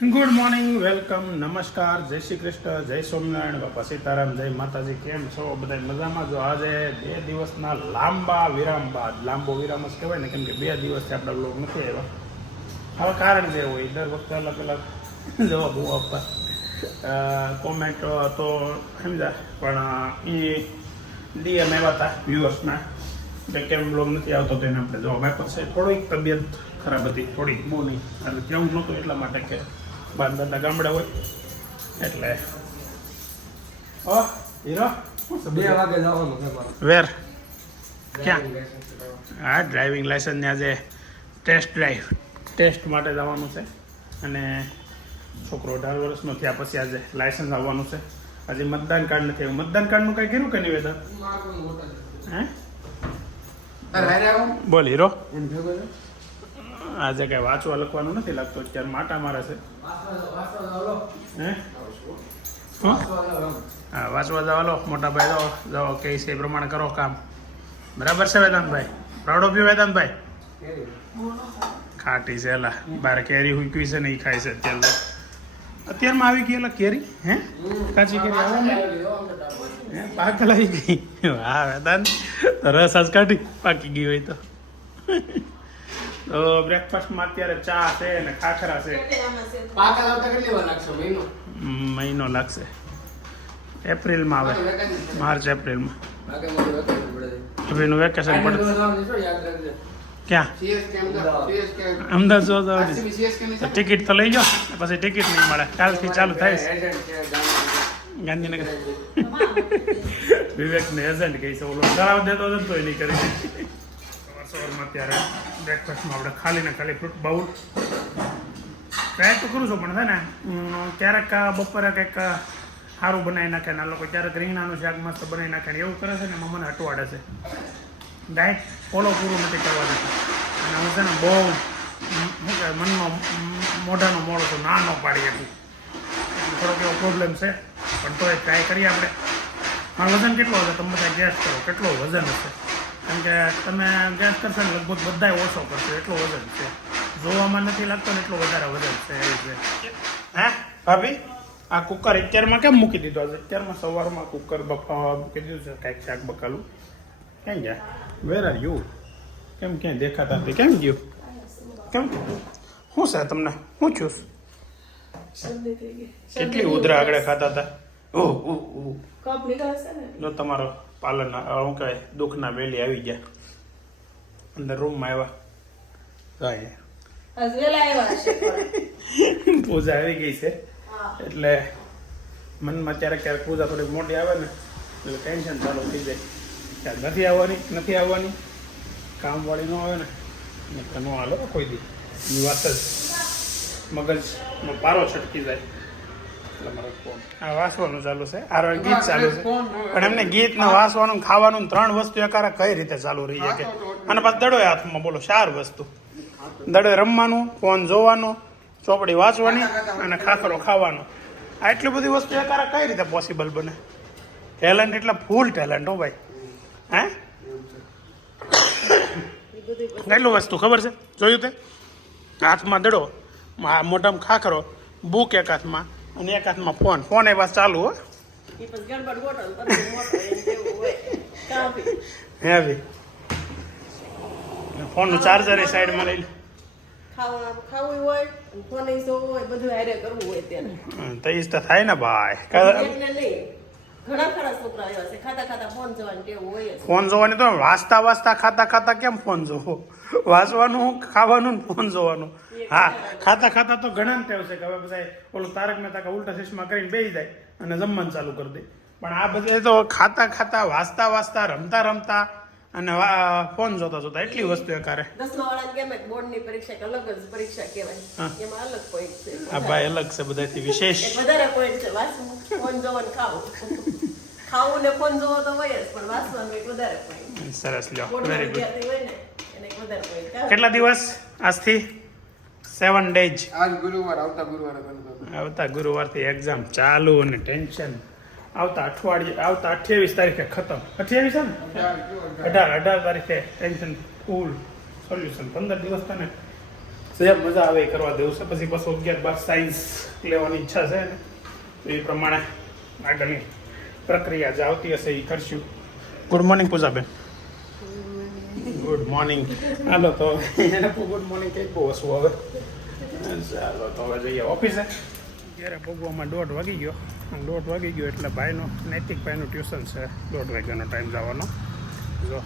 Good morning, welcome, નમસ્કાર, જય શ્રી કૃષ્ણ, જય સ્વામિનારાયણ, બાપા સીતારામ, જય માતાજી. કેમ છો બધા? મજામાં? જો આજે 2 દિવસના લાંબા વિરામ બાદ, લાંબો વિરામ જ કહેવાય ને, કેમ કે 2 દિવસથી આપણા બ્લોગ નથી આવ્યા. હવે કારણ જે હોય દર વખતે અલગ અલગ જવાબ હું આપવા કોમેન્ટ તો સમજા, પણ એ ડીએમ આવ્યા હતા વ્યુઅર્સના કે કેમ બ્લોગ નથી આવતો, તો એને આપણે જવાબ આપ્યો છે. થોડીક તબિયત ખરાબ હતી, થોડીક, બહુ નહીં, એટલે કેવું નહોતું એટલા માટે કે બાર દાદા ગામડા હોય એટલે. હીરો 2 વાગે જવાનું છે મારે. વેર ક્યાં? હા, ડ્રાઇવિંગ લાઇસન્સની આજે ટેસ્ટ માટે જવાનું છે. અને છોકરો 18 વર્ષનો થયા પછી આજે લાઇસન્સ આવવાનું છે. આજે મતદાન કાર્ડ નથી આવ્યું. મતદાન કાર્ડનું કંઈ કર્યું કે નિવેદન? હે બોલ હીરો. આજે કઈ વાંચવા લખવાનું નથી લાગતું, અત્યારે માટા મારે છે. હે હા, વાંચવા જવા મોટા ભાઈ, જાઓ કે છે એ પ્રમાણે કરો કામ. બરાબર છે વેદાંતભાઈ? પ્રાઉડ ઓફ યુ વેદાંતભાઈ. ખાટી છે એલા, બાર કેરી હુકવી છે ને એ ખાય છે અત્યારમાં આવી ગઈ એલા કેરી. હે કાચી કેરી આવવાની? હે પાકલ આવી ગઈ? હા વેદાંત, રસ આજ કાઢી પાકી ગઈ હોય તો. તો બ્રેકફાસ્ટમાં અત્યારે ચા છે ને ખાખરા છે. મહિનો લાગશે, એપ્રિલમાં આવે, માર્ચ એપ્રિલમાં. એનું વેકેશન પડે. ક્યાં? અમદાવાદ જવાની ટિકિટ તો લઈ જાઓ, પછી ટિકિટ નહીં મળે. કાલથી ચાલુ થાય છે ગાંધીનગર. વિવેકને એજન્ટ કહી છે, ઓલો કરાવ દેતો હતો એ નહીં કરી. સવારમાં અત્યારે બ્રેકફાસ્ટમાં આપણે ખાલી ને ખાલી ફ્રૂટ બાઉલ ટ્રાય તો કરું છું, પણ છે ને ક્યારેક બપોરે કંઈક સારું બનાવી નાખે ને આ લોકો, ક્યારેક રીંગણાનું શાક મસ્ત બનાવી નાખે ને એવું કરે છે ને એમાં મને અટવાડે છે. ડાયટ ફોલો પૂરું નથી કરવા દેતું. અને હું છે ને બહુ શું કહેવાય, મનનો મોઢાનો મોડો તો ના ન પાડી હતી, થોડોક એવો પ્રોબ્લેમ છે. પણ તો એ ટ્રાય કરીએ આપણે. મારું વજન કેટલો હશે તમે બધા ગેસ કરો, કેટલો વજન હશે? કેમ કે તમે ગેસ કરશો ને લગભગ બધા ઓછો કરશો, એટલો વજન છે. જોવામાં નથી લાગતો ને એટલો વધારે વજન છે એવું છે. હે ભાભી, આ કુકર અત્યારમાં કેમ મૂકી દીધો? આજે અત્યારમાં સવારમાં કુકર બફાવા મૂકી દીધું છે, કાંઈક શાક બકાલું. ક્યાં ગયા? Where are you? કેમ ક્યાંય દેખાતા નથી? કેમ ગયું? કેમ શું છે તમને? શું છું? કેટલી ઉધરા આગળ ખાતા હતા? જો તમારો પાલનના શું કહેવાય દુઃખના વેલી આવી ગયા, અંદર રૂમમાં આવ્યા. પૂજા આવી ગઈ છે એટલે મનમાં ક્યારેક ક્યારેક પૂજા થોડીક મોટી આવે ને એટલે ટેન્શન ચાલુ થઈ જાય. ક્યાંક નથી આવવાની કામવાળી ન આવે ને ન હાલો કોઈ દી. એ વાત જ મગજનો પારો છટકી જાય. આ વાંચવાનું ચાલુ છે, આ ગીત ચાલુ છે, પણ એમને ગીત ને વાંચવાનું ખાવાનું 3 વસ્તુ એકારે કઈ રીતે ચાલુ રહી શકે? અને પાછું દડોય હાથમાં, બોલો 4 વસ્તુ. દડોય રમવાનું, ફોન જોવાનો, ચોપડી વાંચવાની અને ખાખરો ખાવાનો. આ એટલી બધી વસ્તુ એકારે કઈ રીતે પોસિબલ બને? ટેલેન્ટ એટલે ફૂલ ટેલેન્ટ હો ભાઈ. હે કેટલું વસ્તુ ખબર છે? જોયું તે? હાથમાં દડો, મોઢામાં ખાખરો, બુક એક હાથમાં અને એક હાથમાં ફોન એ પાસ ચાલુ. હો હે ભાઈ, ફોનનું ચાર્જર એ સાઈડમાં લઈ લો. તઈજ તો થાય ને ભાઈ. ફોન જોવાની તો વાંચતા ખાતા કેમ ફોન જોવો? વાંચવાનું, ખાવાનું, ફોન જોવાનું. હા, ખાતા તો ઘણા ટેવ છે કે હવે બધા ઓલું તારક મહેતા કે ઉલ્ટા ચશ્મા કરીને બેસી જાય અને જમવાનું ચાલુ કરી દે. પણ આ બધે તો ખાતા વાંચતા રમતા અને ફોન જોતા એટલી વસ્તુ એકારે. હા ભાઈ, અલગ છે બધાથી વિશેષ. સરસ, લ્યો, વેરી ગુડ. કેટલા દિવસ આજથી? 7 days. આવતા ગુરુવારથી એક્ઝામ ચાલુ અને ટેન્શન. આવતા 28 તારીખે ખતમ. 28 છે ને? 18 તારીખે ટેન્શન ફૂલ સોલ્યુશન. 15 દિવસ તને જે મજા આવે એ કરવા દેવું છે. પછી બસો 11-12 સાયન્સ લેવાની ઈચ્છા છે ને, તો એ પ્રમાણે આગળની પ્રક્રિયા જે આવતી હશે એ કરશું. ગુડ મોર્નિંગ પૂજાબેન. Good morning. હાલો તો એને ગુડ મોર્નિંગ કંઈક બહુ ઓછું હવે. ચાલો તો હવે જઈએ ઓફિસે. ત્યારે ભોગવામાં 1:30 વાગી ગયો. 1:30 વાગી ગયો એટલે નૈતિક ભાઈનું ટ્યુશન છે. 1:30 વાગ્યાનો ટાઈમ જવાનો. જો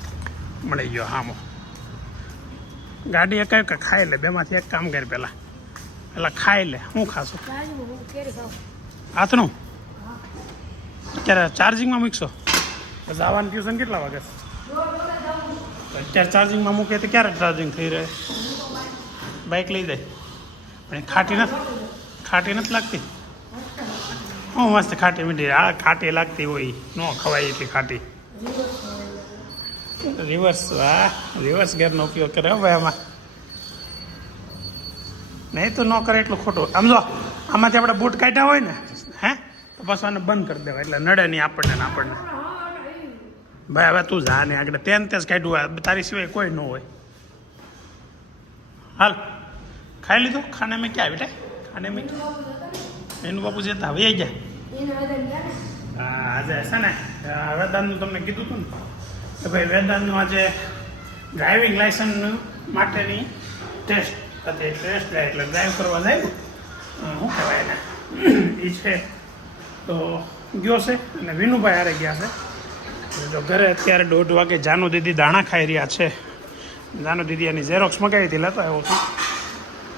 મળી ગયો હામો. ગાડી એકાય કે ખાઈ લે, બેમાંથી એક કામ કર પહેલાં ખાઈ લે. શું ખાશો? હાથનું અત્યારે ચાર્જિંગમાં મૂકશો? જવાનું ટ્યુશન કેટલા વાગે? અત્યારે ચાર્જિંગમાં મૂકે તો ક્યારે ચાર્જિંગ થઈ રહે? બાઇક લઈ જાય પણ ખાટી નથી લાગતી. હું મસ્ત ખાટી મીઠી. આ ખાટી લાગતી હોય ન ખવાય એટલી ખાટી. રિવર્સ ગેરનો ઉપયોગ કરે ભાઈ આમાં. નહીં તો ન કરે એટલું ખોટું. સમજો આમાંથી આપણે બૂટ કાઢ્યા હોય ને તો પાછું આને બંધ કરી દેવાય એટલે નડે નહીં આપણને ને આપણને. ભાઈ હવે તું જા ને આગળ તેજ કાઢ્યું, તારી સિવાય કોઈ ન હોય. હાલ ખાઈ લીધું? ખાને મેં ક્યાં બેટા? ખાને મેં એનું બાપુ જતા હવે આવી ગયા. હા આજે છે ને વેદાંતનું તમને કીધું હતું ને કે ભાઈ વેદાંતનું આજે ડ્રાઇવિંગ લાઇસન્સ માટેની ટેસ્ટ હતી. ટેસ્ટ જાય એટલે ડ્રાઈવ કરવા જાય. શું કહેવાય એને એ છે તો ગયો છે અને વિનુભાઈ હારે ગયા છે. જો ઘરે અત્યારે 1:30 વાગે જાનુ દીદી દાણા ખાઈ રહ્યા છે. જાનુ દીદી એની ઝેરોક્સ મગાવી હતી, લેતા આવ્યો છું.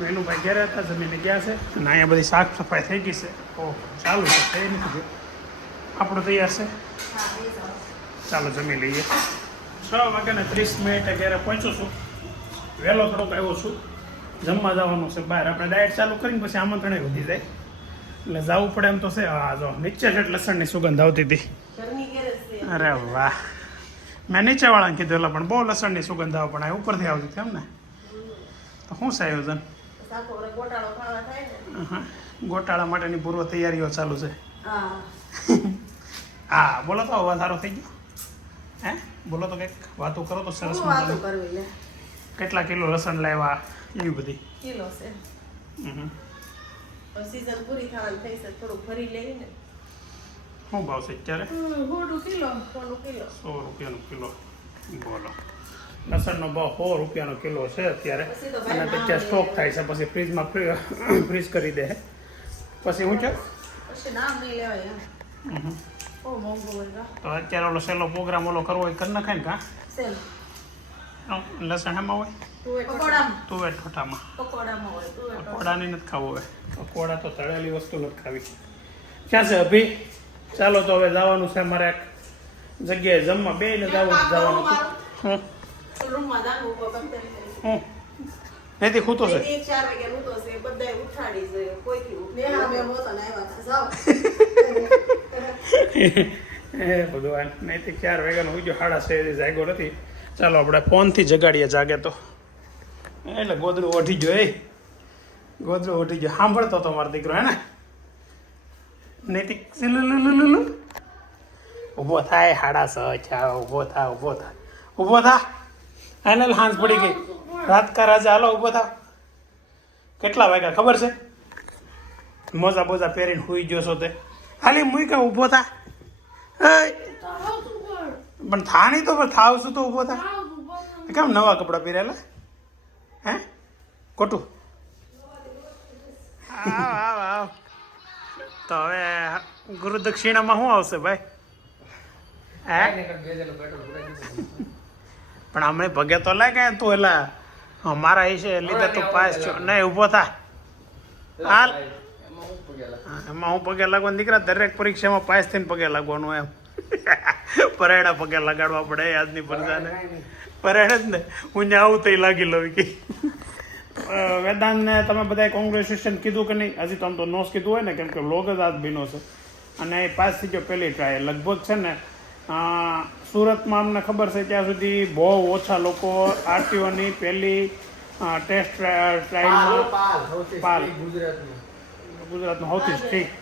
વિનુભાઈ ઘરે હતા, જમીને ગયા છે અને અહીંયા બધી સાફ સફાઈ થઈ ગઈ છે. ઓ ચાલુ છે, થઈ નથી ગયું. આપણું તૈયાર છે, ચાલો જમી લઈએ. 6:30 ઘરે પહોંચું છું. વહેલો થોડોક આવ્યો છું. જમવા જવાનું છે બહાર. આપણે ડાયટ ચાલુ કરીને પછી આમંત્રણે વધી જાય એટલે જવું પડે એમ તો છે. હા જો નીચે જ લસણની સુગંધ આવતી હતી. અરે વાહ, મેં નીચેવાળાને કીધું એટલે પણ બહુ લસણની સુગંધ આવે, પણ આ ઉપરથી આવતી હતી એમ ને. તો શું છે આયોજન? ગોટાળા માટેની પૂર્વ તૈયારીઓ ચાલુ છે. હા બોલો તો અવાજ સારો થઈ ગયો. બોલો તો કંઈક વાતો કરો તો સરસ. કેટલા કિલો લસણ લાવ્યા એવી બધી કિલો છે. સીઝન પૂરી થવાની થઈ છે, થોડું ફરી લેવી ને. શું ભાવ છે અત્યારે? 100 કિલો. 100 રૂપિયાનો કિલો. બોલો, લસણનો ભાવ 100 રૂપિયાનો કિલો છે અત્યારે. અને અત્યારે સ્ટોક થાય છે, પછી ફ્રીજમાં ફ્રીઝ કરી દે. પછી શું છે? પછી નામ નહીં લેવાય. બહુ મોંઘું હોય. તો અત્યારે ઓલો સહેલો પ્રોગ્રામ ઓલો કરવો હોય કરી નખાય ને? કાં સેલ લસણ એમાં હોય? તુવેર ઠોઠામાં. પકોડાની નથી ખાવું હવે. પકોડા તો તળેલી વસ્તુ નથી ખાવી. ક્યાં છે અભી? ચાલો તો હવે જવાનું છે મારે એક જગ્યાએ જમવા. બેને જવાનું છે. નથી ખૂતો છે. 4 વાગે ઉઠો છે, બધાય ઉઠાડી જોઈએ. કોઈથી ભગવાન, નહીં 4 વાગ્યાનો ઉગ્યો, 6:30 જાગ્યો નથી. ચાલો આપણે ફોનથી જગાડીએ જાગે તો. એટલે ગોદડું ઓઢી ગયો. ગોદડું ઓઢી ગયો. સાંભળતો તો મારો દીકરો હે ને. નૈતિક ઊભો થાય. 6:30 ઊભો થા. એને હાંસ પડી ગઈ. રાત કા રાજા, હાલો ઊભો થાવ. કેટલા વાગ્યા ખબર છે? મોજા બોજા પહેરીને સુઈ ગયો છો તે. ખાલી મુઈ કા ઊભો થા. પણ થા નહીં તો થાવ છું તો ઊભો થા. કેમ નવા કપડાં પહેરેલા? ખોટું. આવ. તો હવે ગુરુ દક્ષિણામાં શું આવશે ભાઈ? પણ અમે ભગે તો લાગે તું એલા મારા હિસે લીધે તું પાસ છો. નહીં ઊભો થા. હાલ એમાં હું પગે લાગવાનું દીકરા. દરેક પરીક્ષામાં પાસ થઈને પગે લાગવાનું એમ. પરેડા પગે લગાડવા પડે આજની પ્રજાને. પરેડ જ ને હું ને આવું તો લાગી લઉં કે વેદાંતને તમે બધાએ કોંગ્રેચ્યુલેશન કીધું કે નહીં? હજી તો આમ તો નોસ કીધું હોય ને, કેમ કે વ્લોગ જ આજ બીનો છે અને એ પાસ થઈ ગયો પહેલી ટ્રાય. લગભગ છે ને સુરતમાં અમને ખબર છે ત્યાં સુધી બહુ ઓછા લોકો આરટીઓની પહેલી ટેસ્ટ ટ્રાયલમાં. પાલ ગુજરાતનું સૌથી સ્ટ્રિક્ટ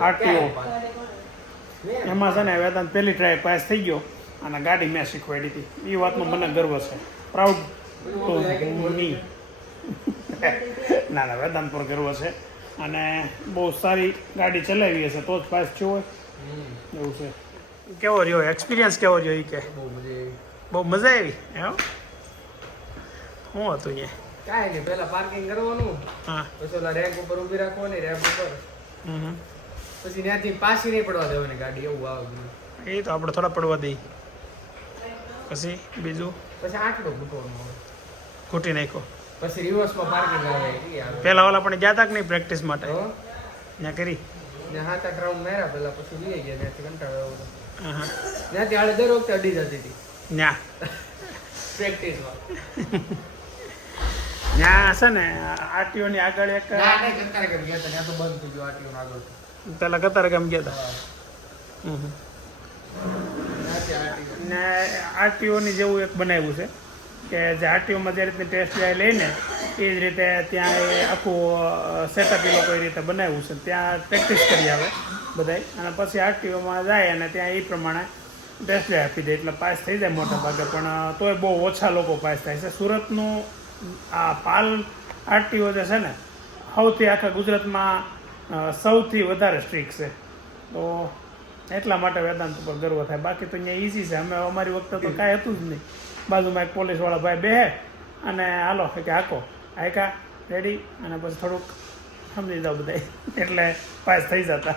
આરટીઓ. એમાં છે ને વેદાંત પહેલી ટ્રાય પાસ થઈ ગયો અને ગાડી મેં શીખવાડી હતી. એ વાતમાં મને ગર્વ છે. Proud to me. ના ના વેદાંતપુર કરવો છે અને બહુ સારી ગાડી ચલાવી હશે તો જ પાસ થયો હોય એવું છે. કેવો રહ્યો એક્સપિરિયન્સ કેવો રહ્યો એ કે બહુ મજા આવી. બહુ મજા આવી એમ શું હતું અહીંયા કાંઈ નહીં, પહેલા પાર્કિંગ કરવાનું, હા પછી ઓલા રેક ઉપર ઊભી રાખવાની, રેક ઉપર હમ પછી ત્યાંથી પાછી નહીં પડવા દેવાની ગાડી, એવું આવે બધું. એ તો આપણે થોડા પડવા દઈએ પછી બીજું પછી આટલું ઘૂંટવાનું આવે. ઘૂંટી નાખ્યો પછી રિવર્સમાં પાર્કિંગ આવે ઈ આવે. પહેલા વાલા પણ ગયા હતા કે નહીં પ્રેક્ટિસ માટે તો ત્યાં કરી ને 7-8 રાઉન્ડ માર્યા પહેલા, પછી લઈ ગયા, ત્યાંથી કંટાળો આવ્યો. હા હા ત્યાંથી આડે દર વખતે અડી જતી હતી ન્યા પ્રેક્ટિસમાં. ત્યાં છે ને આરટીઓની આગળ એક ના નહીં, કંટાળે કરી ગયા હતા, ત્યાં તો બંધ થઈ ગયું આટલું આગળ. પેલા કતારગામ ગયા હતા હા. હમ ત્યાંથી આટી. ને આરટીઓની જેવું એક બનાવ્યું છે કે જે આરટીઓમાં જે રીતની ટેસ્ટ જાય લઈને એ જ રીતે ત્યાં એ આખું સેટઅપ એ લોકો એ રીતે બનાવ્યું છે. ત્યાં પ્રેક્ટિસ કરી આવે બધાય અને પછી આરટીઓમાં જાય અને ત્યાં એ પ્રમાણે ટેસ્ટ જાય આપી દે એટલે પાસ થઈ જાય મોટા ભાગે, પણ તોય બહુ ઓછા લોકો પાસ થાય છે. સુરતનું આ પાલ આરટીઓ જે છે ને સૌથી આખા ગુજરાતમાં સૌથી વધારે સ્ટ્રિક્ટ છે, તો એટલા માટે વેદાંત ઉપર ગર્વ થાય. બાકી તો અહીંયા ઇઝી છે. અમે અમારી વખતે તો કાંઈ હતું જ નહીં, બાજુમાં એક પોલીસવાળા ભાઈ બેહે અને હાલો કે હાકો હાયકા રેડી અને પછી થોડુંક સમજી જાવ બધા એટલે પાસ થઈ જતા.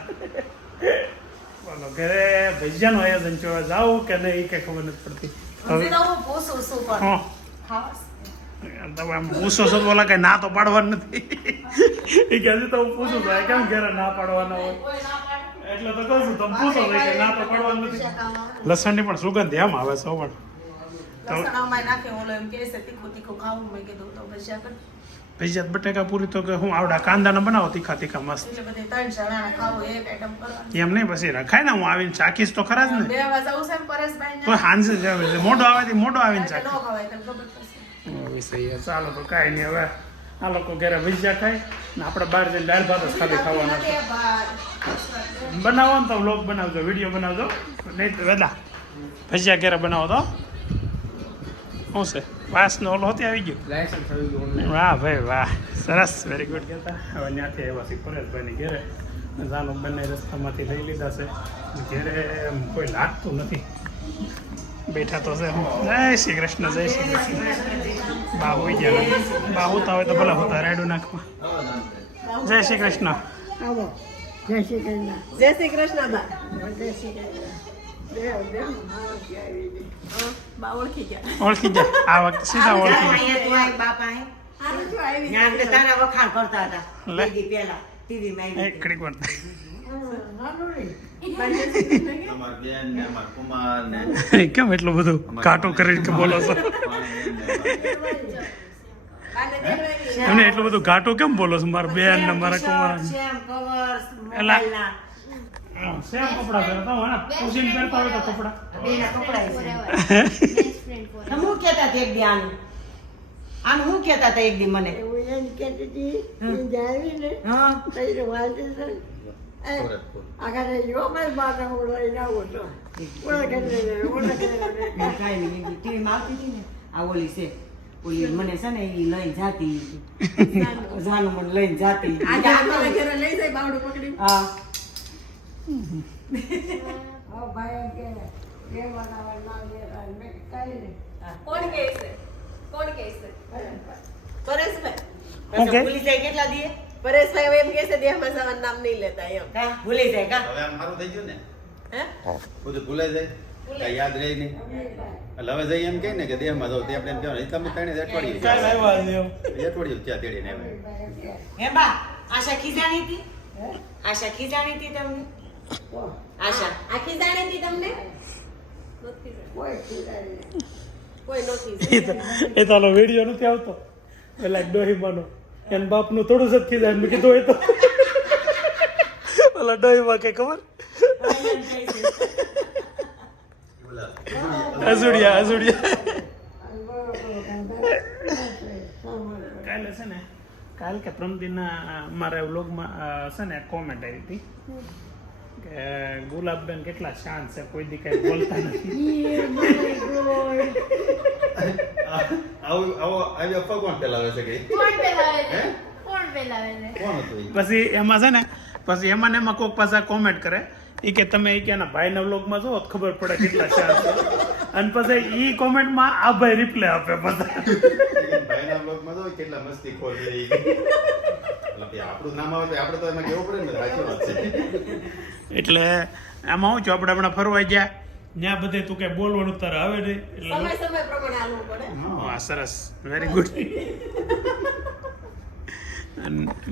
બોલો ઘરે ભજીયાનું આયોજન છે, જાઓ કે નહીં એ કંઈ ખબર નથી પડતી. હજી તો હું પૂછું છું પણ હા ખાસ તમે આમ પૂછો છો તો ઓલા કઈ ના તો પાડવાનું નથી એ કે હજી તો હું પૂછું છું કેમ ઘરે ના પાડવાના હોય કોઈ ના પાડે એટલે તો કહું છું તમે પૂછો છો કે ના તો પાડવાનું નથી. લસણની પણ સુગંધ એમ આવે છે પણ લસણ આમાં નાખે ઓલો એમ કહે છે તીખું તીખું ખાવું, મેં કીધું તો ભજીયા કર ભજીયા બટેકા પૂરી તો કે હું આવડા કાંદાના બનાવો તીખા તીખા મસ્ત એટલે બધી 3 જણાને ખાવું એક આઈટમ કરવાની. એમ નહીં પછી રખાય ને હું આવીને ચાખીશ તો ખરા જ ને 2 વાગે આવું છે ને પરેશભાઈને? તો હાંજે જ આવે છે મોઢો આવે મોઢો આવીને આજે ન ચાખી ખવાય તને ખબર પડશે. ચાલો તો કાંઈ નહીં હવે આ લોકો ઘરે ભજીયા ખાય ને આપણે બહાર જઈને દાળ ભાત જ ખાલી ખાવાના છે. બનાવો ને તો વ્લોગ બનાવજો, વિડીયો બનાવજો નહીં તો વેદા ભજીયા ઘરે બનાવો તો શું છે વાસનો ઓલો હોતી આવી ગયો. લાયસન્સ આવી ગયું online. વાહ ભાઈ વાહ સરસ વેરી ગુડ કહેતા. હવે ત્યાંથી આવ્યા છે પરેશભાઈની ઘેરે જાનું બંને રસ્તામાંથી લઈ લીધા છે. ઘેરે એમ કોઈ લાગતું નથી, બેઠા તો છે. હું જય શ્રી કૃષ્ણ જય શ્રી કૃષ્ણ. બા હોઈ ગયા, બા હોતા હોય તો ભલે હોતા રેડું નાખવા. જય શ્રી કૃષ્ણ. આવો જય શ્રી કૃષ્ણ. જય શ્રી કૃષ્ણ બા. જય શ્રી કૃષ્ણ. બા ઓળખી ગયા. ઓળખી જાય આ વખતે સીધા ઓળખી જાય. અહીંયા તું આય બાપા હે આનું શું આવી ત્યાં આપણે તારા વખાણ કરતા હતા લે. બે દી પહેલા ટીવી માં આવી એક ઘડીક વાર અમાર બેન ને અમાર કુમાર ને કેમ એટલું બધું કાટો કરીને કે બોલો છો? આને દેખાય એમને એટલું બધું ઘાટો કેમ બોલો છો? મારા બેન ને મારા કુમાર સેમ કવર એલા. મોબાઈલના સેમ કપડા પહેરતા હોય ને પૂછીને પહેરતા હોય તો કપડા બેના કપડા છે હું કહેતા હતા એક દી આનું હું કહેતા હતા એક દી મને એવું એમ કહેતી હતી, એ જાવીને હા તઈને વાંચે છે. એ, આગળ જો મારી બાને હું લઈને આવું છું. ઓલા ઘરે કાંઈ નહીં ટીવી માં આવતી હતી ને આ ઓલી છે ઓલી મને છે ને એ લઈને જાતી જાનું મને લઈને જાતી આજે અમારા ઘરે લઈ જાય બાવડું પકડી. હા હા ભાઈ એમ કે એ બનાવવા ના દેતા. મેં કીધું કાંઈ નહીં. કોણ કહે છે? કોણ કહે છે? પરેશભાઈ. પછી ભૂલી જાય કેટલા દીએ પરેશભાઈ હવે એમ કહે છે દેહમાં જવાનું નામ નહીં લેતા એમ. કા ભૂલી જાય કા હવે આમ સારું થઈ ગયું ને હે? બધું ભૂલાઈ જાય કાંઈ યાદ રહે નહીં. એટલે હવે જઈ એમ કહે ને કે દેહમાં જાવ તે આપણે એમ કહેવાનું તમે ત્રણે અઠવાડિયું ત્યાં તેડીને આવ્યા. હે બા આશા ખીજાણી હતી આશા ખીજાણી હતી તમને આશા આખી જાણી હતી તમને? નથી જાણી. કોઈ ખીજાય નહીં. કોઈ નથી એ તો વિડીયો નથી આવતો પેલા ડોહીમાનો એન બાપનું થોડું જ ખીજાય મેં કીધું એ તો પેલા ડોહીમાં કઈ ખબર અજુડિયા કાલે છે ને કાલ કે પ્રમદિનના મારા વ્લોગમાં છે ને કોમેન્ટ આવી હતી કે ગુલાબબેન કેટલા શાંત છે, કોઈ દી કઈ બોલતા નથી. આવી અફવા કોણ ફેલાવે છે કે કોણ પેલાવે છે હે? કોણ પેલાવે છે કોણ હતું ઈ? પછી એમાં છે ને પછી એમાં ને એમાં કોઈક પાછા કોમેન્ટ કરે એ કે તમે એ કે એના ભાઈના વ્લોગમાં જો તો ખબર પડે કેટલા શાંત છે અને પછી એ કોમેન્ટમાં આ ભાઈ રિપ્લે આપે પાછા ભાઈના બ્લોગમાં તો કેટલા મસ્તી ખોર છે ઈ. એટલે આપણું નામ આવે તો આપણે તો એમાં કેવું પડે ને સાચી વાત છે. એટલે આમાં હું છું આપણે હમણાં ફરવા ગયા ત્યાં બધે તું કઈ બોલવાનું તારે આવે નહીં એટલે સમય સમય પ્રમાણે હાલવું પડે હા સરસ વેરી ગુડ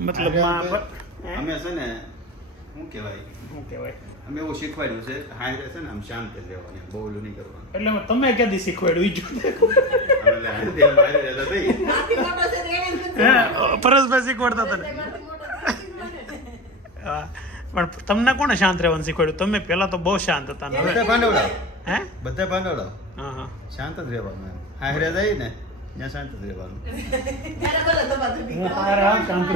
મતલબ અમે છે ને શું કહેવાય શું કહેવાય અમે એવું શીખવાડ્યું છે હાઈ છે ને આમ શાંત જ રહેવાનું બહુ ઓલું નહીં કરવાનું એટલે તમે ક્યાંથી શીખવાડ્યું ઈ જો એટલે હાઈ તે મારે રહેતા થઈ નાથી મોટો છે તો એને જ નથી. હે પરેશભાઈ શીખવાડતા હતા ને નાથી મોટો નાથી જ મને. હા, પણ તમને કોને શાંત રહેવાનું શીખવાડ્યું તમે પહેલા તો બહુ શાંત હતા ને હવે બધા ભાંડવડા હે બધા ભાંડવડા હા હા શાંત જ રહેવાનું એમ હારે જાય ને ત્યાં શાંત જ રહેવાનું ત્યારે ભલે ધબાધબી હું કરે. હારા શાંતિ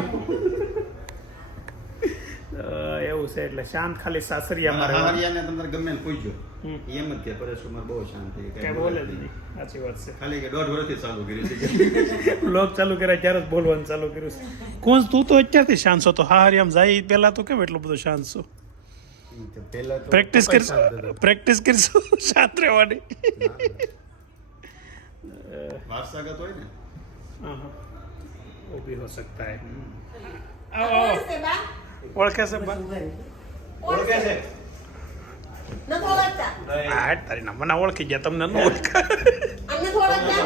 એવું છે એટલે શાંત ખાલી સાસરિયામાં રહેવાનું હારિયાને તમને ગમે ને પૂછજો હમ. એમ જ કે પરેશ કુમાર બહુ શાંત છે કઈ બોલે જ નહીં સાચી વાત છે ખાલી કે 1.5 વર્ષથી ચાલુ કર્યું છે બ્લોગ ચાલુ કર્યા ત્યારે જ બોલવાનું ચાલુ કર્યું છે કોણ તું તો અત્યારથી શાંત છો તો હારિયામ જાય પહેલા તો કેમ એટલું બધું શાંત છો પહેલા તો પ્રેક્ટિસ કરશું શાંત રહેવાની વારસાગત હોય ને हाँ हाँ वो भी हो सकता है આ आओ आओ કોણ છે બા? ઓળખે છે બા ઓળખે છે નથી ઓળખતા? હા તારી ના મને ઓળખી ગયા તમને ન ઓળખા અમને નથી ઓળખતા?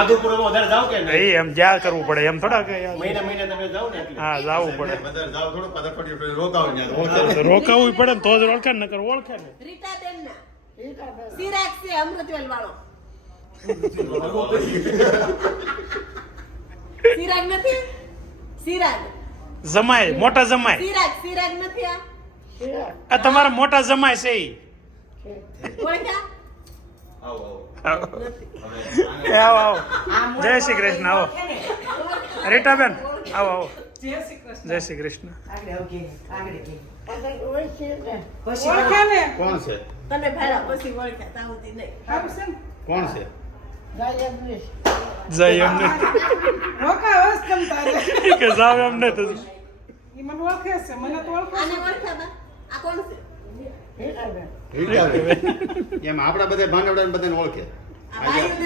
આદુપુરમાં વધારે જાવ કે એ એમ જ્યાં કરવું પડે એમ થોડા કે યાર. મહિને મહિને તમે જાવ ને એટલે હા જાવું પડે બધા જાવ થોડું પાછા ફરી રોકાવ ત્યાં તો રોકાવું પડે ને તો જ ઓળખે ને નકર ઓળખે ને રીટાબેનના. સિરાગ છે અમૃતવેલ વાળો. સિરાગ નથી? સિરાગ. જમાય મોટા જમાય સિરાગ નથી આ? આ તમારા મોટા જમાય છે ઈ ઓળખ્યા? આવો આવો. હવે એ આવો આવો જય શ્રી કૃષ્ણ આવો રીટાબેન આવો આવો જય શ્રી કૃષ્ણ જય શ્રી કૃષ્ણ આગળ ઓકે આગળ કે પાછળ ઓળખી ને. પછી ઓળખે ને કોણ છે તને ભાડા પછી ઓળખ્યા તા સુધી નહીં. સારું છે ને કોણ છે જાય એમ નહીં. જય એમને રોકા વસ તમ તારે કે જાવ એમને તો ઈ મને ઓળખે છે મને તો ઓળખે આને ઓળખ્યા બા? આ કોણ છે? રીટાબેન. એમ આપણા બધા ભાંડવડા બધાને ઓળખે આ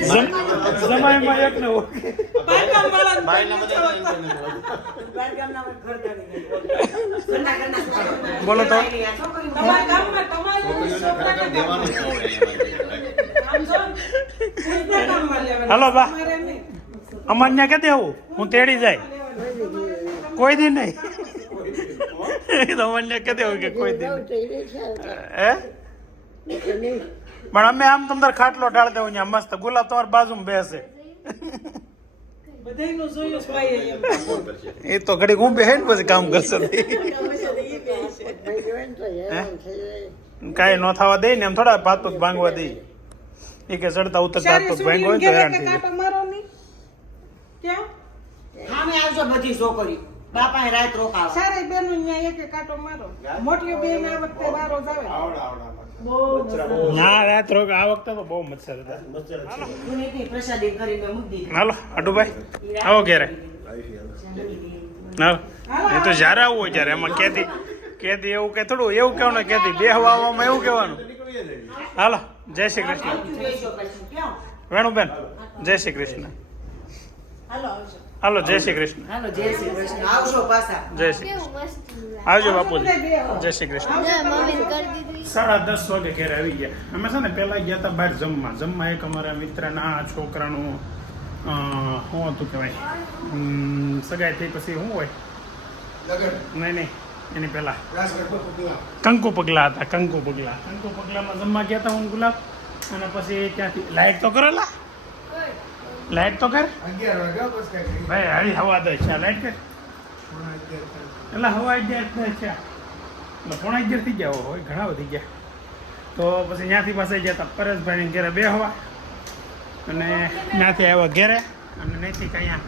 બાઈનું જમાયમાં એક ને ઓળખે બાયના બધા બારગામના ઘર કરી ગઈ ઘરના ઘરના સારા. બોલો તો તમારા ગામમાં તમારું છોકરીઓને ખરેખર દેવાનું જ ન હોય એમાં. કામ જો પૂરા ગામમાં લેવાનું હાલો બા મારે નહીં અમાન્ય કે દેવું હું તેડી જાય કોઈ દી નહીં એ તો અમાન્ય કે દેવું કે કોઈ દી જાઉં નહીં. તો એ છે. હે નકર નહીં. પણ અમે આમ તમારે ખાટલો ઢાળ દેવું ત્યાં મસ્ત ગુલાબ તમારી બાજુમાં બેસે બધાયનું જોયું છે ભાઈ એમ કોણ કરશે? એ તો ઘડીક હું બેહે ને પછી કામ કરશે હંમેશા તો ઈ બે છે. ભાઈ જોઈને તો હેરાન થઈ જાય. કાંઈ ન થવા દે ને એમ થોડા પાત પગ ભાંગવા દે એ કે ચડતા ઉતરતા હાથ પગ ભાંગવા હોય ને તો હેરાન થઈ જાય કાંટો મારો નહીં ક્યાં સામે આવજો બધી છોકરી બાપાએ રાત રોકાવા સારે બેનો અહીંયા એક કાંટો મારો મોટી બેન આ વખતે વારો જ આવે બહુ ના રાત રોગ આ વખતે તો બહુ મચ્છર હતા પુનિતની પ્રસાદી કરીને મૂકી દીધી હાલો અડુભાઈ આવો ઘેરે હાલો એ તો જ્યારે આવવું હોય ત્યારે એમાં કેદી એવું કે થોડું એવું કહેવાનું કેદી બેહવા આવવામાં એવું કહેવાનું હાલો જય શ્રી કૃષ્ણ આવજો બેસો પછી ક્યાં વેણુબેન જય શ્રી કૃષ્ણ હાલો આવજો. હાલો જય શ્રી કૃષ્ણ હાલો જય શ્રી કૃષ્ણ આવશો પાછા જય શ્રી કેવું કૃષ્ણ મસ્ત આવજો બાપુજી જય શ્રી કૃષ્ણ મમ્મી કરી દીધું 10:30 વાગે ઘરે આવી ગયા અમે છે ને પહેલા ગયા હતા બહાર જમવા એક અમારા મિત્રના છોકરાનું શું હતું કહેવાય સગાઈ થઈ પછી શું હોય નહીં એની પહેલા કંકુ પગલા પગલામાં જમવા ગયા હતા હું ગુલાબ અને પછી ત્યાંથી લાઈટ તો કરો લાઈટ તો કર ભાઈ હારી હવા દે છે લાઈટ કર એટલે હવા 11 છે એટલે 11:30 થઈ ગયા હોય ઘણા વધી ગયા તો પછી ત્યાંથી પાસે ગયા હતા પરેશભાઈને ઘરે બેહવા અને ત્યાંથી આવ્યા ઘેરે અને ત્યાંથી અહીંયા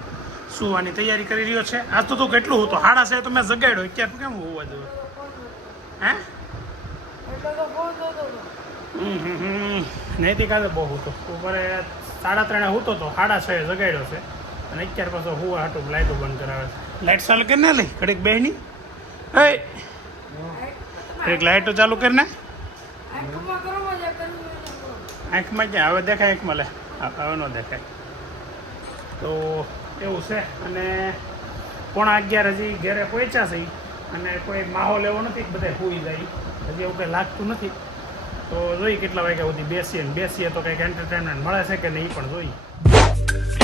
સુવાની તૈયારી કરી રહ્યો છે આજ તો તું કેટલું હતું 6:30 તો મેં જગાડ્યો ક્યાં કેમ હોવા જોઈએ હે નહીંથી કાલે બહુ હતો ઉપર 3:30 હૂતો તો 6:30 જગાડ્યો છે અને અત્યારે પાછો હુવા હાટું લાઇટો બંધ કરાવે છે લાઇટ ચાલુ કરી ને લઈ ઘડીક બેહની એ એક લાઇટો ચાલુ કરી ને આંખમાં ક્યાં હવે દેખાય આંખમાં લે હવે ન દેખાય તો એવું છે અને 11:30 હજી ઘરે પહોંચ્યા છે અને કોઈ માહોલ એવો નથી કે બધા સૂઈ જાય હજી એવું કંઈ લાગતું નથી તો જોઈએ કેટલા વાગ્યા સુધી બેસીએ તો કંઈક એન્ટરટેનમેન્ટ મળે છે કે નહીં એ પણ જોઈએ